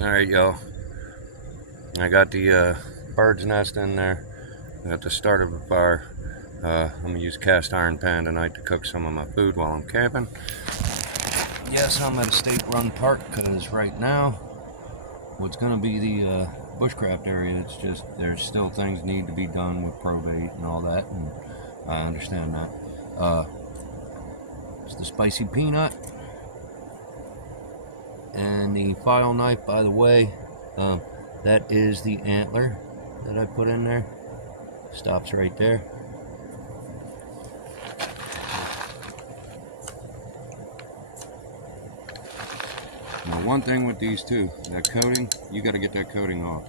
Alright, y'all. I got the bird's nest in there. I got the start of a fire. I'm going to use a cast iron pan tonight to cook some of my food while I'm camping. Yes, I'm at a state-run park because right now, what's going to be the bushcraft area, it's just there's still things need to be done with probate and all that, and I understand that. It's the spicy peanut and the file knife, by the way. That is the antler that I put in there. Stops right there. Now, one thing with these too, that coating, you got to get that coating off.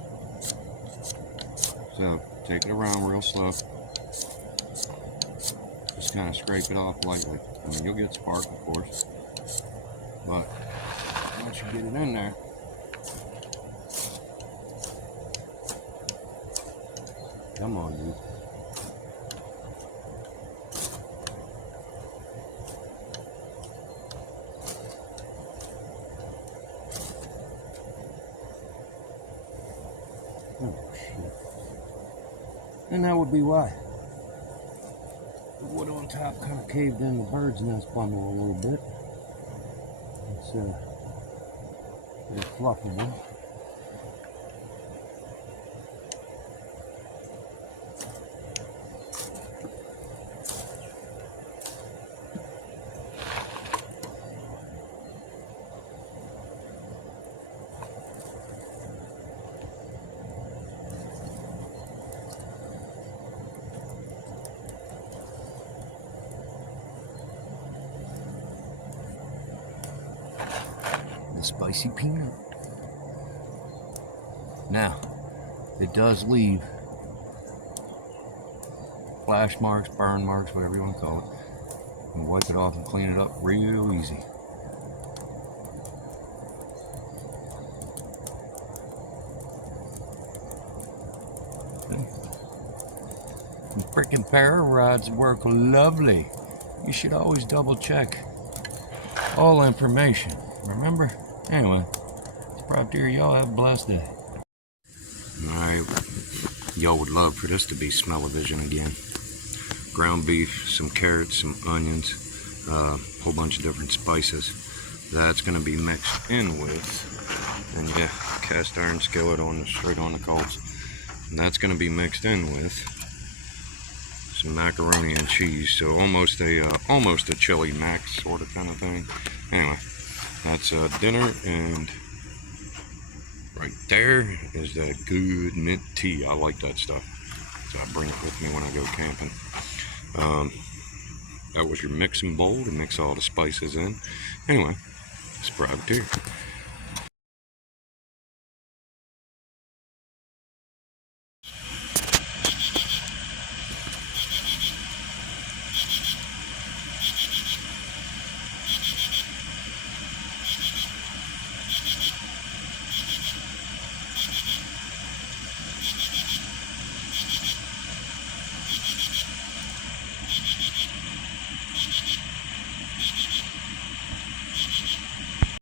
So take it around real slow. Just kind of scrape it off lightly. I mean, you'll get spark, of course, but once you get it in there, come on, dude. Oh, shit. And that would be why. The wood on top kind of caved in the bird's nest bundle a little bit. It's pretty fluffable. The spicy peanut. Now, it does leave flash marks, burn marks, whatever you want to call it. And wipe it off and clean it up real easy. And freaking farro rods work lovely. You should always double check all information. Remember? Anyway, it's brought to you. Y'all have a blessed day. Alright, y'all would love for this to be smell-o-vision again. Ground beef, some carrots, some onions, a whole bunch of different spices. That's going to be mixed in with, and yeah, cast iron skillet on straight on the coals. And that's going to be mixed in with some macaroni and cheese, so almost a chili mac sort of kind of thing. Anyway, that's dinner, and right there is that good mint tea. I like that stuff, so I bring it with me when I go camping. That was your mixing bowl to mix all the spices in. Anyway, it's private here.